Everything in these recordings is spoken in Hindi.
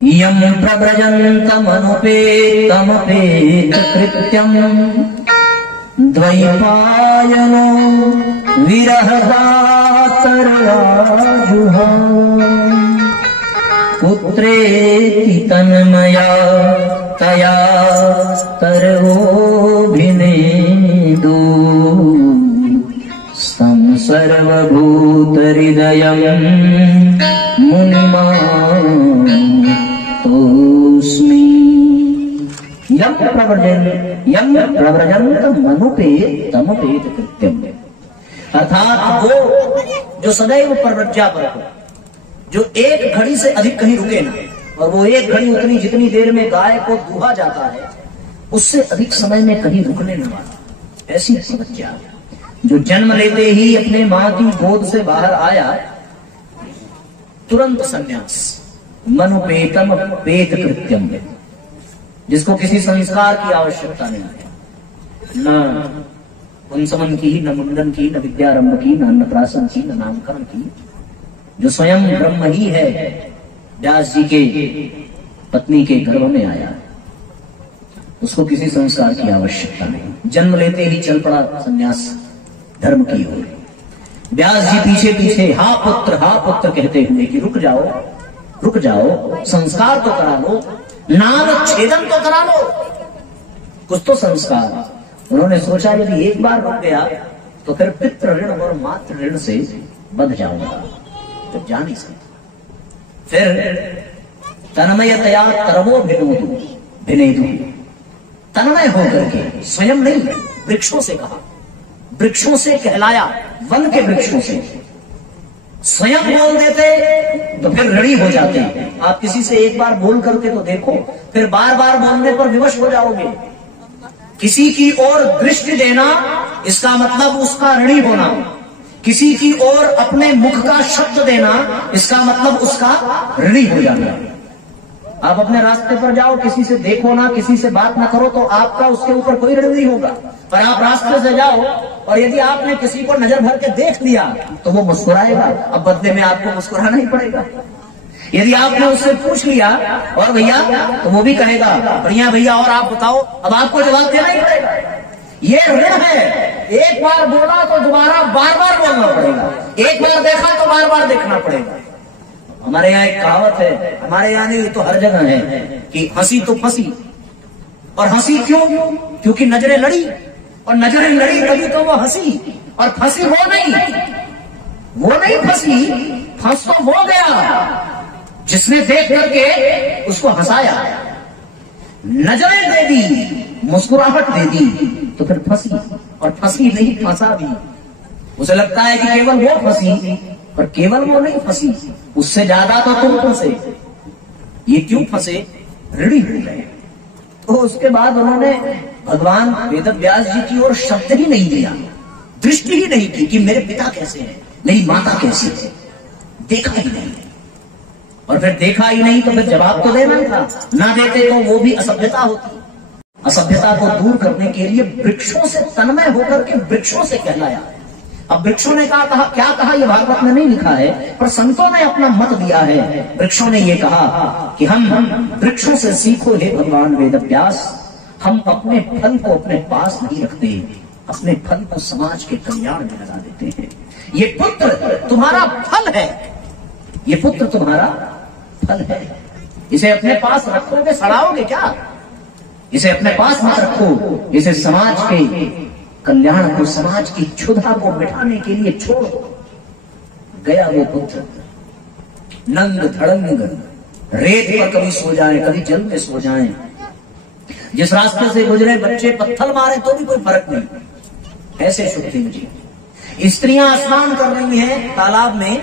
यं प्रव्रजन्तमनुपेतमपेतकृत्यम् द्वैपायनो विरहकातरयाजुहाव पुत्रेति तन्मया तया तरवोऽभिनेदु सं सर्वभूतहृदयं मुनिमातोऽस्मि। यं प्रव्रजन्तमनुपेतमपेत कृत्यम्, अर्थात वो जो सदैव परव्रज्या पर हो, जो एक घड़ी से अधिक कहीं रुके ना, और वो एक घड़ी उतनी जितनी देर में गाय को दूहा जाता है उससे अधिक समय में कहीं रुकने न वाला, ऐसी परव्रज्या जो जन्म लेते ही अपने मां की गोद से बाहर आया तुरंत संन्यास, मनुपेतम पेत कृत्यम, जिसको किसी संस्कार की आवश्यकता नहीं है, न पुंसवन की, न मुंडन की, न विद्यारंभ की, न अन्नप्राशन की, न नामकरण की, जो स्वयं ब्रह्म ही है, व्यास जी के पत्नी के गर्भ में आया, उसको किसी संस्कार की आवश्यकता नहीं, जन्म लेते ही चल पड़ा संन्यास धर्म की ओर। व्यास जी पीछे पीछे हा पुत्र कहते हुए कि रुक जाओ, संस्कार तो करा लो, नाम छेदन तो करा लो, कुछ तो संस्कार। उन्होंने सोचा यदि एक बार रुक गया तो फिर पितृ ऋण और मातृ ऋण से बंध जाऊंगा, तो जा नहीं सकता। फिर तन्मयतया तरवो भिनेदु, तन्मय होकर के, स्वयं नहीं, वृक्षों से कहा, वृक्षों से कहलाया, वन के वृक्षों से। स्वयं बोल देते तो फिर ऋणी हो जाते। आप किसी से एक बार बोल करके तो देखो, फिर बार बार बोलने पर विवश हो जाओगे। किसी की ओर दृष्टि देना, इसका मतलब उसका ऋणी होना। किसी की ओर अपने मुख का शब्द देना, इसका मतलब उसका ऋणी हो जाना। आप अपने रास्ते पर जाओ, किसी से देखो ना, किसी से बात ना करो, तो आपका उसके ऊपर कोई ऋण नहीं होगा। पर आप रास्ते से जाओ और यदि आपने किसी को नजर भर के देख लिया तो वो मुस्कुराएगा, अब बदले में आपको मुस्कुराना ही पड़ेगा। यदि आपने उससे पूछ लिया और भैया, तो वो भी कहेगा बढ़िया भैया, और आप बताओ, अब आपको जवाब देना ही पड़ेगा। ये ऋण है, एक बार बोला तो दोबारा बार बार बोलना पड़ेगा, एक बार देखा तो बार बार देखना पड़ेगा। हमारे यहाँ एक कहावत है, हमारे यहाँ नहीं तो हर जगह है, कि हंसी तो फंसी। और हंसी क्यों? क्योंकि नजरें लड़ी, और नजरें लड़ी तभी तो वो हंसी, और फंसी वो नहीं फंसी, फंस तो वो गया जिसने देख करके उसको हंसाया। नजरें दे दी, मुस्कुराहट दे दी, तो फिर फंसी, और फंसी नहीं, फंसा भी। उसे लगता है कि केवल वो फंसी, पर केवल वो नहीं फंसी, उससे ज्यादा तो तुम फंसे। ये क्यों फंसे? ऋणी हो गए। तो उसके बाद उन्होंने भगवान वेदव्यास जी की ओर शब्द ही नहीं दिया, दृष्टि ही नहीं की कि मेरे पिता कैसे हैं, मेरी माता कैसी है, देखा ही नहीं। और फिर देखा ही नहीं तो फिर जवाब तो देना था, ना देते तो वो भी असभ्यता होती। असभ्यता को दूर करने के लिए वृक्षों से तन्मय होकर के वृक्षों से कहलाया। अब वृक्षों ने कहा, क्या कहा ये भागवत में नहीं लिखा है, पर संतों ने अपना मत दिया है। वृक्षों ने ये कहा कि हम वृक्षों से सीखो हे भगवान वेदव्यास, हम अपने फल को अपने पास नहीं रखते, अपने फल को समाज के कल्याण में लगा देते हैं। ये पुत्र तुम्हारा फल है, ये पुत्र तुम्हारा फल है, इसे अपने पास रखोगे, सड़ाओगे क्या? इसे अपने पास मत रखो, इसे समाज के कल्याण को, समाज की क्षुधा को मिटाने के लिए छोड़ो। गया वो पुत्र, नंग धड़ंग, रेत पर कभी सो जाए, कभी जल में सो जाए। जिस रास्ते से गुजरे बच्चे पत्थर मारे तो भी कोई फर्क नहीं, ऐसे सुखदेव जी। स्त्रियां स्नान कर रही हैं तालाब में,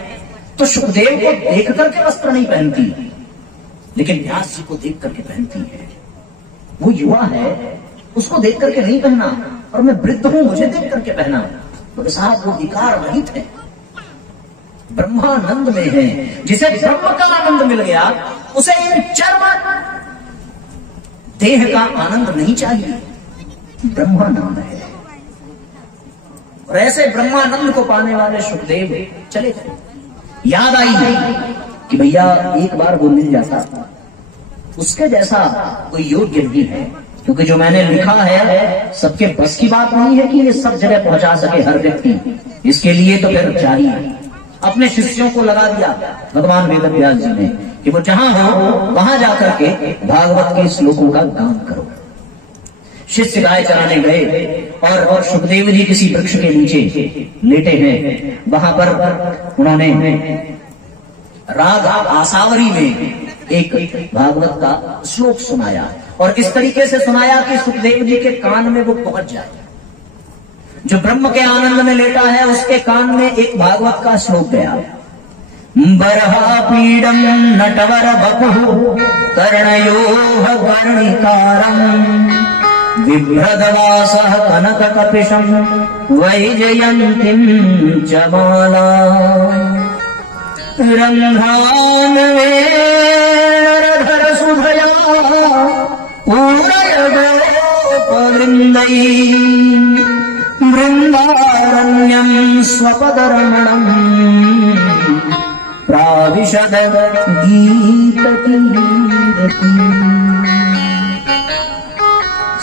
तो सुखदेव को देख करके वस्त्र नहीं पहनती, लेकिन व्यास जी को देख करके पहनती है। वो युवा है, उसको देख करके नहीं पहना, और मैं वृद्ध हूं, मुझे देख करके पहना। तो साहब वो विकार रहित है, ब्रह्मानंद में है। जिसे ब्रह्म का आनंद मिल गया, उसे इन चर्म देह का आनंद नहीं चाहिए, ब्रह्मानंद है। और ऐसे ब्रह्मानंद को पाने वाले सुखदेव चले गए। याद आई कि भैया एक बार वो मिल जाता उसके जैसा कोई योग्य नहीं है, क्योंकि जो मैंने लिखा है सबके बस की बात नहीं है कि ये सब जगह पहुंचा सके हर व्यक्ति। इसके लिए तो फिर चाहिए, अपने शिष्यों को लगा दिया भगवान वेद व्यास जी ने कि वो जहां हो वहां जाकर के भागवत के श्लोकों का गान करो। शिष्य गाय चराने गए और सुखदेव जी किसी वृक्ष के नीचे लेटे हैं। वहां पर उन्होंने राग आसावरी में एक भागवत का श्लोक सुनाया और इस तरीके से सुनाया कि सुखदेव जी के कान में वो पहुंच जाए। जो ब्रह्म के आनंद में लेटा है उसके कान में एक भागवत का श्लोक गया। बरहा पीडम नटवर बपुः कर्णयोः कर्णिकारम् बिभ्रदवासः कनक कपिशम् वैजयन्तीम् च माला रंध्रान् वेणरधर सुधया पूरय गोपवृन्दै वृन्दारण्यम् स्वपदरमणम् प्राविशद गीतकीरति।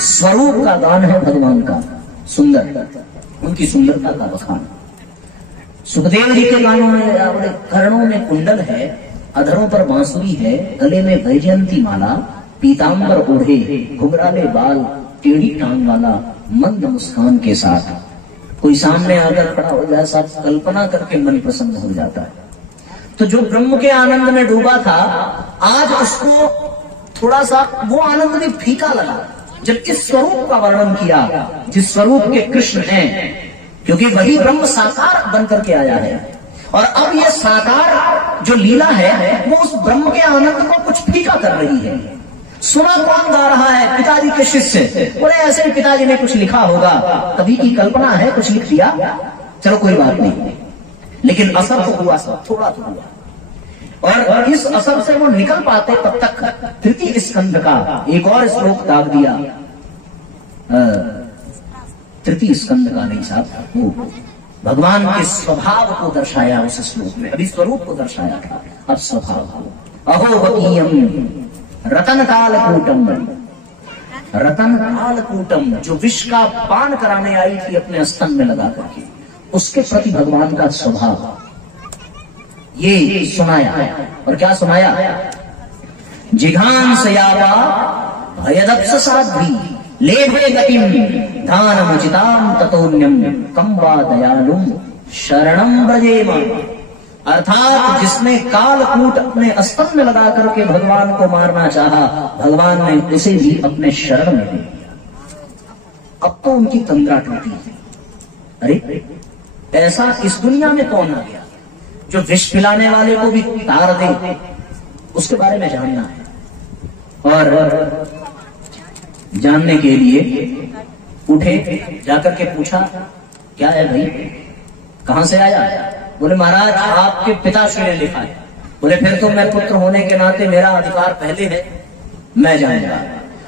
स्वरूप का गान है भगवान का, सुंदर, उनकी सुंदरता का बखान। सुखदेव जी के गानों में अपने कर्णों में कुंडल है, अधरों पर बांसुरी है, गले में वैजयंती माला, पीतांबर ओढ़े, घुंघराले बाल, टेढ़ी टांग वाला, मंद मुस्कान के साथ कोई सामने आकर खड़ा हो जाए, साथ कल्पना करके मन प्रसन्न हो जाता है। तो जो ब्रह्म के आनंद में डूबा था, आज उसको थोड़ा सा वो आनंद भी फीका लगा जब इस स्वरूप का वर्णन किया, जिस स्वरूप के कृष्ण हैं, क्योंकि वही ब्रह्म साकार बनकर के आया है। और अब ये साकार जो लीला है वो उस ब्रह्म के आनंद को कुछ फीका कर रही है। सुना कौन गा रहा है? पिताजी के शिष्य। बोले ऐसे ही पिताजी ने कुछ लिखा होगा, कभी की कल्पना है, कुछ लिख दिया, चलो कोई बात नहीं, लेकिन असर तो हुआ, सब थोड़ा तो हुआ। और इस असर से वो निकल पाते तब तक तृतीय स्कंध का एक और श्लोक दाग दिया। तृतीय स्कंध का नहीं साहब, वो भगवान के स्वभाव को दर्शाया उस श्लोक में। अभी स्वरूप को दर्शाया था, अब स्वभाव को। अहो वकीयम रतन कालकूटम, रतन कालकूटम, जो विष का पान कराने आई थी अपने स्तन में लगा करके, उसके प्रति भगवान का स्वभाव ये सुनाया। और क्या सुनाया? जिघांसयावा भयदप्स साध्वी लेभे गतिम दानमुचिताम ततोन्यम कम्बा दयालुम शरणम ब्रजेम। अर्थात जिसने कालकूट अपने स्तन में लगा करके भगवान को मारना चाहा, भगवान ने उसे भी अपने शरण में ले लिया। अब तो उनकी तंद्रा टूटी है। अरे ऐसा इस दुनिया में कौन आ गया जो विष पिलाने वाले को भी तार दे? उसके बारे में जानना है। और जानने के लिए उठे, जाकर के पूछा, क्या है भाई, कहां से आया? बोले महाराज आपके पिताश्री ने लिखा है। बोले फिर तो मैं पुत्र होने के नाते मेरा अधिकार पहले है, मैं जाऊंगा।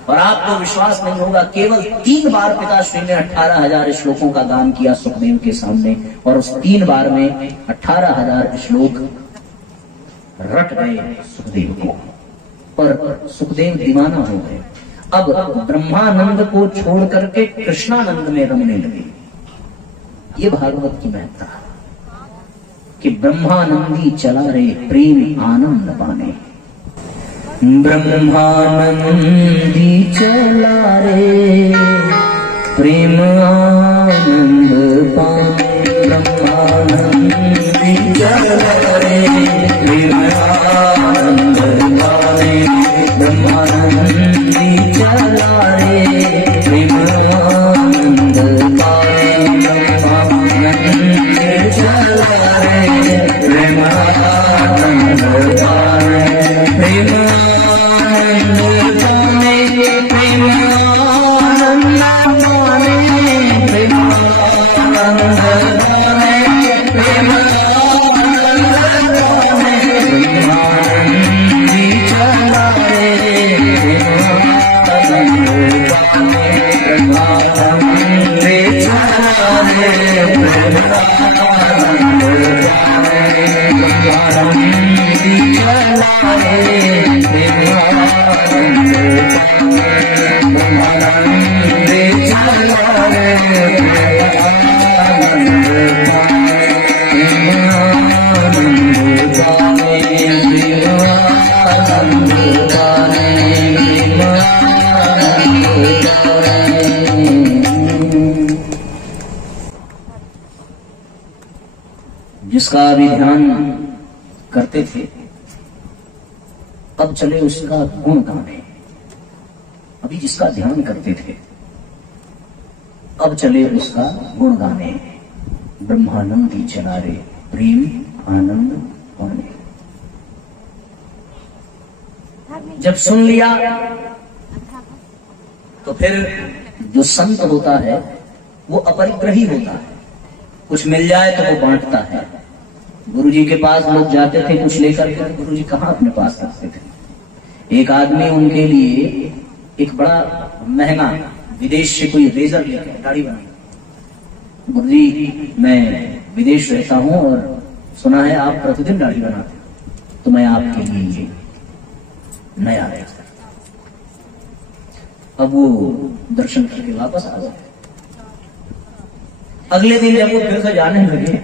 और आपको विश्वास नहीं होगा, केवल 3 बार पिताश्री ने 18,000 श्लोकों का दान किया सुखदेव के सामने, और उस 3 बार में 18,000 श्लोक रट गए सुखदेव को, और सुखदेव दीवाना हो गए। अब ब्रह्मानंद को छोड़ करके कृष्णानंद में रमने लगे। ये भागवत की महत्ता कि ब्रह्मानंदी चला रे प्रेम आनंद पाने। ब्रह्मानंदी चला रे प्रेम आनंद पाने, ब्रह्मानंदी चला रे प्रेम आनंद पाने, ब्रह्मानंदी चला रे प्रेम आनंद पाने, ब्रह्मानंदी चला रे प्रेम आनंद पाने, प्रेम आनंद पाने, प्रेम आनंद पाने, प्रेम आनंद पाने, प्रेम आनंद पाने, ब्रह्मानंदी चला रे आनंद पाने, ब्रह्मानंदी चला रे ब्रह्मानंद पाने, ब्रह्मानंदी चला रे जिसका अभी ध्यान करते थे, अब चले उसका गुण गाने। अभी जिसका ध्यान करते थे, अब चले उसका गुण गाने। ब्रह्मानंदी चला रे प्रेम आनंद होने। जब सुन लिया तो फिर जो संत होता है वो अपरिग्रही होता है। कुछ मिल जाए तो वो बांटता है। गुरुजी के पास लोग जाते थे कुछ लेकर के, गुरुजी कहाँ अपने पास रखते थे। एक आदमी उनके लिए एक बड़ा महंगा विदेश से कोई रेजर लेकर दाढ़ी बनाई। गुरुजी मैं विदेश रहता हूँ और सुना है आप प्रतिदिन दाढ़ी बनाते हो, तो मैं आपके लिए ये नया रेजर। अब वो दर्शन करके वापस आ गए। अगले दिन जब वो फिर से जाने लगे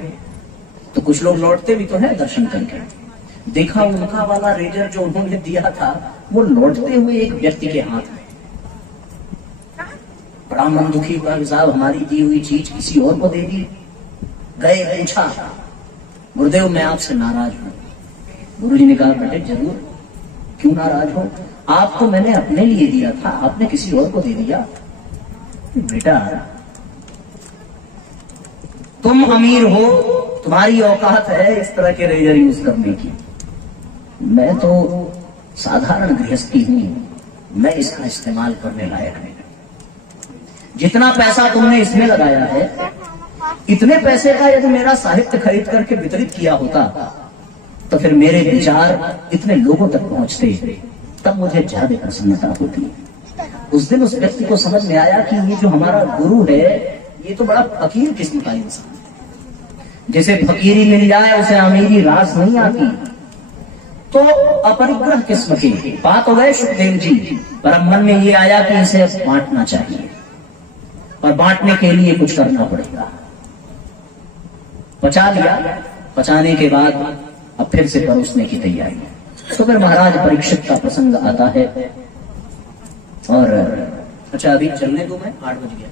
तो कुछ लोग लौटते भी तो है दर्शन करके। देखा उनका वाला रेजर जो उन्होंने दिया था वो लौटते हुए एक व्यक्ति के हाथ में। बड़ा मन दुखी हुआ कि साहब हमारी दी हुई चीज किसी और को दे दी। गए पूछा, गुरुदेव मैं आपसे नाराज हूं। गुरुजी ने कहा बेटे जरूर, क्यों नाराज हो? आपको मैंने अपने लिए दिया था, आपने किसी और को दे दिया। बेटा तुम अमीर हो, तुम्हारी औकात है इस तरह के रेजर यूज करने की। मैं तो साधारण गृहस्थी हूं, मैं इसका इस्तेमाल करने लायक नहीं। जितना पैसा तुमने इसमें लगाया है, इतने पैसे का यदि मेरा साहित्य खरीद करके वितरित किया होता तो फिर मेरे विचार इतने लोगों तक पहुंचते, तब मुझे ज्यादा प्रसन्नता होती। उस दिन उस व्यक्ति को समझ में आया कि ये जो हमारा गुरु है ये तो बड़ा फकीर किस्म का इंसान है। जैसे फकीरी मिल जाए उसे अमीरी रास नहीं आती, तो अपरिग्रह किस्म की बात हो गए सुखदेव जी। पर अब मन में ये आया कि इसे बांटना चाहिए और बांटने के लिए कुछ करना पड़ेगा। पचा लिया, पचाने के बाद अब फिर से परोसने की तैयारी। तो फिर महाराज परीक्षित का प्रसंग आता है और अच्छा अभी चलने दो, मैं 8 बज गया,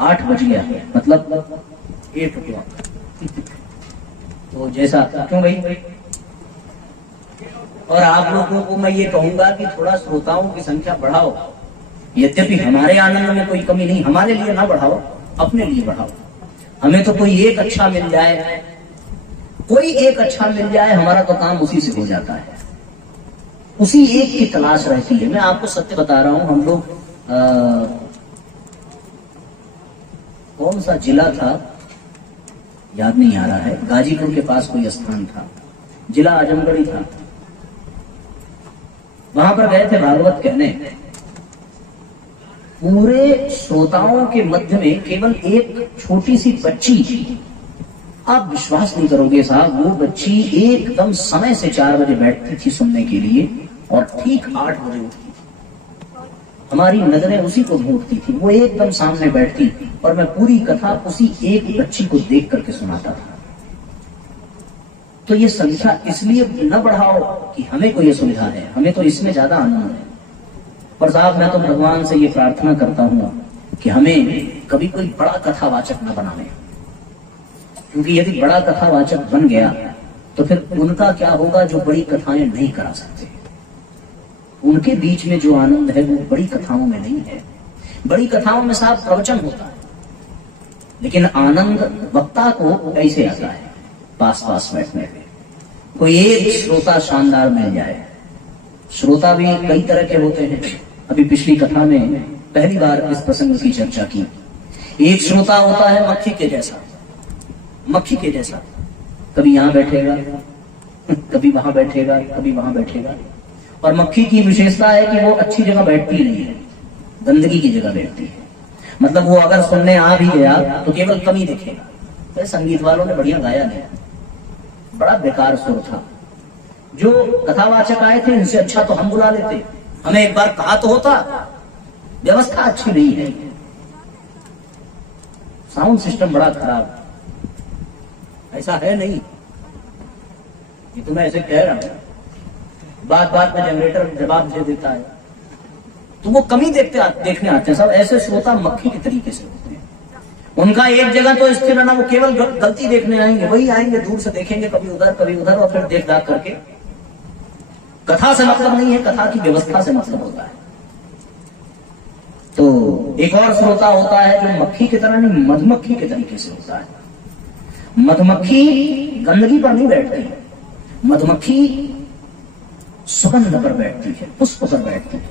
8 बज गया मतलब 8 o'clock। तो जैसा क्यों भाई। और आप लोगों को मैं ये कहूंगा कि थोड़ा श्रोताओं की संख्या बढ़ाओ। यद्यपि हमारे आनंद में कोई कमी नहीं, हमारे लिए ना बढ़ाओ, अपने लिए बढ़ाओ। हमें तो कोई एक अच्छा मिल जाए, कोई एक अच्छा मिल जाए, हमारा तो काम उसी से हो जाता है। उसी एक की तलाश रहती है। मैं आपको सत्य बता रहा हूं, हम लोग कौन सा जिला था याद नहीं आ रहा है, गाजीपुर के पास कोई स्थान था, जिला आजमगढ़ ही था। वहां पर गए थे भागवत कहने। पूरे श्रोताओं के मध्य में केवल एक छोटी सी बच्ची थी। आप विश्वास नहीं करोगे साहब, वो बच्ची एकदम समय से 4 बजे बैठती थी सुनने के लिए और ठीक 8 बजे उठती थी। हमारी नजरें उसी को ढूंढती थी। वो एकदम सामने बैठती और मैं पूरी कथा उसी एक बच्ची को देख करके सुनाता था। तो ये संख्या इसलिए न बढ़ाओ कि हमें को ये सुविधा है, हमें तो इसमें ज्यादा आनंद है। पर साहब मैं तो भगवान से ये प्रार्थना करता हूं कि हमें कभी कोई बड़ा कथावाचक न बनाने, क्योंकि यदि बड़ा कथावाचक बन गया तो फिर उनका क्या होगा जो बड़ी कथाएं नहीं करा सकते। उनके बीच में जो आनंद है वो बड़ी कथाओं में नहीं है। बड़ी कथाओं में साहब प्रवचन होता है, लेकिन आनंद वक्ता को कैसे आता है? पास पास बैठने पे कोई एक श्रोता शानदार मिल जाए। श्रोता भी कई तरह के होते हैं। अभी पिछली कथा में पहली बार इस प्रसंग की चर्चा की। एक श्रोता होता है मक्खी के जैसा, मक्खी के जैसा, कभी यहां बैठेगा, कभी वहां बैठेगा, कभी वहां बैठेगा। और मक्खी की विशेषता है कि वो अच्छी जगह बैठती नहीं है, गंदगी की जगह बैठती है। मतलब वो अगर सुनने आ भी गया तो केवल कमी दिखेगा। तो संगीत वालों ने बढ़िया गाया नहीं, बड़ा बेकार सुर था। जो कथावाचक आए थे उनसे अच्छा तो हम बुला लेते, हमें एक बार कहा तो होता। व्यवस्था अच्छी नहीं है, साउंड सिस्टम बड़ा खराब, ऐसा है नहीं। ये तो मैं ऐसे कह रहा हूं, बात बात में जनरेटर जवाब दे देता है, तो वो कमी देखने आते हैं। सब ऐसे श्रोता मक्खी के तरीके से होते हैं, उनका एक जगह तो स्थिर रहना, वो केवल गलती देखने आएंगे, वही आएंगे, दूर से देखेंगे, कभी उधर, और फिर देख दाख करके। कथा से मतलब नहीं है, कथा की व्यवस्था से मतलब होता है। तो एक और श्रोता होता है जो मक्खी की तरह नहीं, मधुमक्खी के तरीके से होता है। मधुमक्खी गंदगी पर नहीं बैठती, मधुमक्खी सुगंध पर बैठती है, पुष्प पर बैठती है,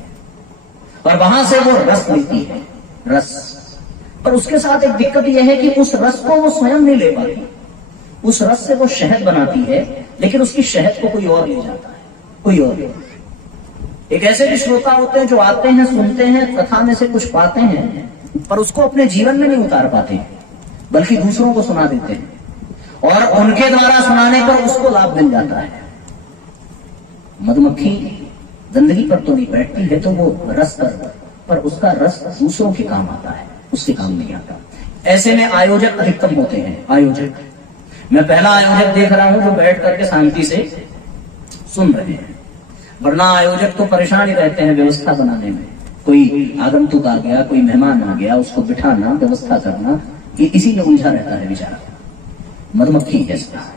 और वहां से वो रस लेती है, रस। पर उसके साथ एक दिक्कत यह है कि उस रस को वो स्वयं नहीं ले पाती, उस रस से वो शहद बनाती है, लेकिन उसकी शहद को कोई और ले जाता है, कोई और। एक ऐसे भी श्रोता होते हैं जो आते हैं, सुनते हैं, कथा में से कुछ पाते हैं, पर उसको अपने जीवन में नहीं उतार पाते, बल्कि दूसरों को सुना देते हैं, और उनके द्वारा सुनाने पर उसको लाभ मिल जाता है। मधुमक्खी गंदगी पर तो नहीं बैठती है, तो वो रस पर उसका रस दूसरों के काम आता है, उसके काम नहीं आता। ऐसे में आयोजक अधिकतम होते हैं। आयोजक, मैं पहला आयोजक देख रहा हूं जो बैठ करके शांति से सुन रहे हैं, वरना आयोजक तो परेशान ही रहते हैं व्यवस्था बनाने में। कोई आगंतुक आ गया, कोई मेहमान आ गया, उसको बिठाना, व्यवस्था करना, ये इसी में उलझा रहता है बेचारा, मधुमक्खी जैसा।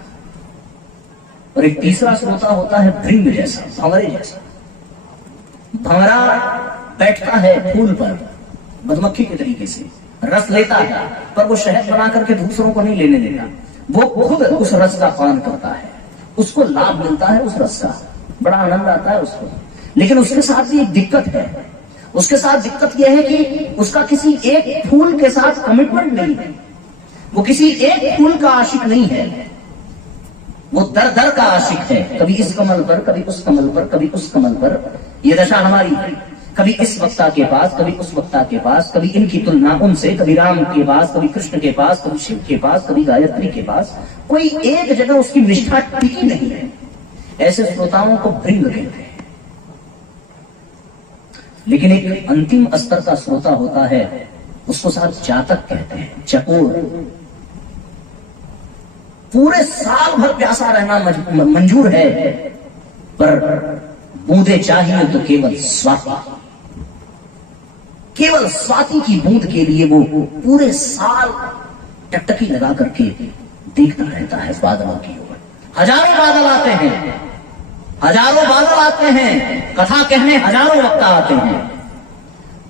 और एक तीसरा श्रोता होता है भृंग जैसा, भंवरे जैसा। भंवरा बैठता है फूल पर मधुमक्खी के तरीके से, रस लेता है, पर वो शहद बना करके दूसरों को नहीं लेने देता, वो खुद उस रस का पान करता है, उसको लाभ मिलता है उस रस का, बड़ा आनंद आता है उसको। लेकिन उसके साथ भी एक दिक्कत है, उसके साथ दिक्कत यह है कि उसका किसी एक फूल के साथ कमिटमेंट नहीं है, वो किसी एक फूल का आशिक नहीं है, वो दर दर का आशिक है, कभी इस कमल पर, कभी उस कमल पर, कभी उस कमल पर। ये दशा हमारी है, कभी इस वक्ता के पास, कभी उस वक्ता के पास, कभी इनकी तुलना उनसे, कभी राम के पास, कभी कृष्ण के पास, कभी शिव के पास, कभी गायत्री के पास। कोई एक जगह उसकी निष्ठा टिकी नहीं है। ऐसे श्रोताओं को भृंग कहते हैं। लेकिन एक अंतिम स्तर का श्रोता होता है, उसको साथ जातक कहते हैं, चकोर। पूरे साल भर प्यासा रहना मंजूर है, पर बूंदे चाहिए तो केवल स्वाति, केवल स्वाति की बूंद के लिए वो पूरे साल टकटकी लगा करके देखता रहता है बादलों की ओर। हजारों बादल आते हैं, हजारों बादल आते हैं, कथा कहने हजारों वक्ता आते हैं।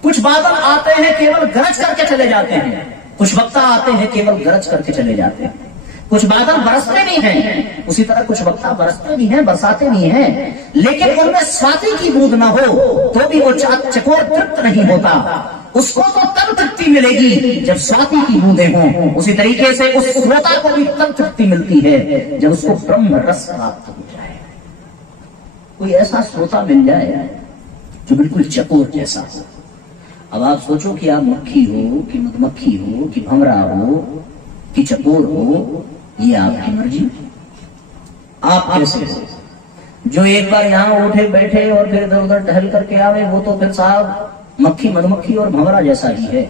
कुछ बादल आते हैं केवल गरज करके चले जाते हैं, कुछ वक्ता आते हैं केवल गरज करके चले जाते हैं। कुछ बादल बरसते भी हैं, उसी तरह कुछ वक्ता बरसते भी हैं, बरसाते भी हैं, लेकिन उनमें स्वाति की बूंद ना हो तो भी वो चकोर तृप्त नहीं होता। उसको तो तब तृप्ति मिलेगी जब स्वाति की बूंदें हों। उसी तरीके से उस श्रोता को भी तब तृप्ति मिलती है जब उसको ब्रह्म रस प्राप्त हो जाए। कोई ऐसा श्रोता मिल जाए जो बिल्कुल चकोर जैसा हो। अब आप सोचो कि आप मक्खी हो कि मधुमक्खी हो कि भंवरा हो कि चकोर हो, ये आपकी मर्जी। आप कैसे हो? जो एक बार यहां उठे बैठे और फिर इधर उधर टहल करके आवे, वो तो फिर साहब मक्खी, मधुमक्खी और भंवरा जैसा ही है।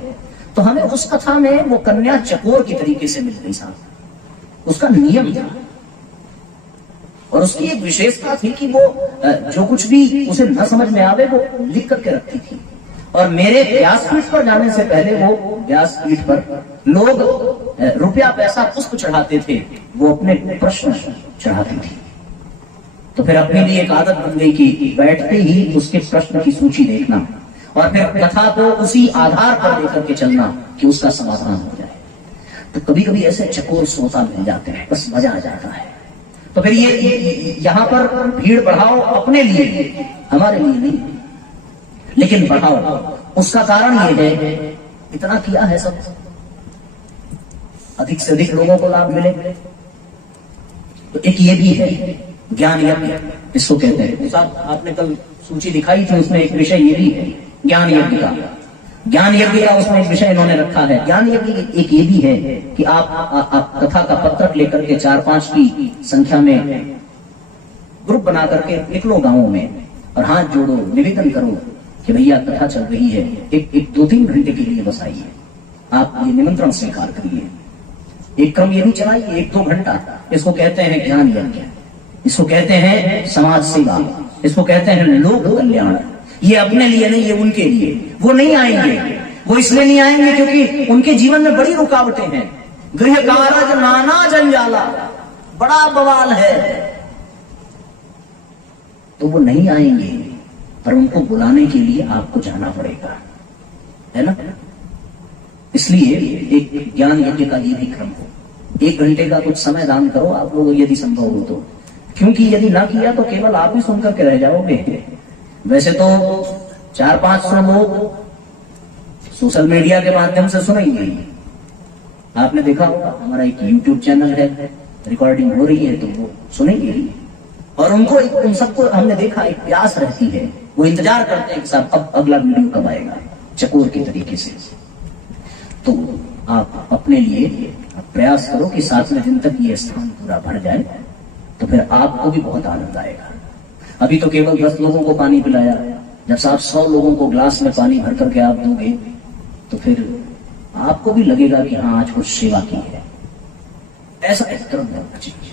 तो हमें उस कथा में वो कन्या चकोर की तरीके से मिल गई साहब, उसका नियम था और उसकी एक विशेषता थी कि वो जो कुछ भी उसे न समझ में आवे वो लिख करके रखती थी। और मेरे व्यासपीठ पर जाने से पहले वो व्यासपीठ पर लोग रुपया पैसा पुष्प चढ़ाते थे, वो अपने प्रश्न चढ़ाती थी। तो फिर अपने लिए एक आदत बन गई कि बैठते ही उसके प्रश्न की सूची देखना और फिर कथा को उसी आधार पर लेकर के चलना कि उसका समाधान हो जाए। तो कभी कभी ऐसे चकोर श्रोता मिल जाते हैं, बस मजा आ जाता है। तो फिर ये यहाँ पर भीड़ बढ़ाओ अपने लिए, हमारे लिए नहीं, लेकिन बढ़ाओ। उसका कारण ये है, इतना किया है सब, अधिक से अधिक लोगों को लाभ मिले। तो एक ये भी है ज्ञान यज्ञ, इसको कहते हैं। साहब आपने कल सूची दिखाई थी, उसमें एक विषय ये भी है ज्ञान यज्ञ का। ज्ञान यज्ञ का उसमें एक विषय इन्होंने रखा है। ज्ञान यज्ञ एक ये भी है कि आप कथा का पत्रक लेकर के 4-5 की संख्या में ग्रुप बना करके निकलो गांवों में और हाथ जोड़ो, निवेदन करो कि भैया कथा चल रही है, एक 2-3 घंटे के लिए बस आइए, आप ये निमंत्रण स्वीकार करिए। एक क्रम ये भी चलाइए 1-2 घंटा, इसको कहते हैं ज्ञान यज्ञ। इसको कहते हैं समाज सेवा, इसको कहते हैं लोक कल्याण। ये अपने लिए नहीं, ये उनके लिए। वो नहीं आएंगे, वो इसलिए नहीं आएंगे क्योंकि उनके जीवन में बड़ी रुकावटें हैं। गृह कारज नाना जंजाला, बड़ा बवाल है, तो वो नहीं आएंगे। पर उनको बुलाने के लिए आपको जाना पड़ेगा, है ना। इसलिए एक ज्ञान यज्ञ का ये भी क्रम हो, 1 घंटे का कुछ समय दान करो आप लोग यदि संभव हो तो, क्योंकि यदि ना किया तो केवल आप ही सुनकर के रह जाओगे। वैसे तो 400-500 लोग सोशल मीडिया के माध्यम से सुनेंगे। आपने देखा होगा हमारा एक YouTube चैनल है, रिकॉर्डिंग हो रही है तो वो सुनेंगे ही। और उनको उन सबको हमने देखा एक प्यास रहती है, वो इंतजार करते हैं कि साहब अब अगला वीडियो कब आएगा, चकोर के तरीके से। तो आप अपने लिए प्रयास करो कि 7वें दिन तक ये स्थान पूरा भर जाए, तो फिर आपको भी बहुत आनंद आएगा। अभी तो केवल 10 लोगों को पानी पिलाया, जब साहब 100 लोगों को ग्लास में पानी भर करके आप दोगे तो फिर आपको भी लगेगा कि हाँ आज कुछ सेवा की है। ऐसा तुरंत होना चाहिए।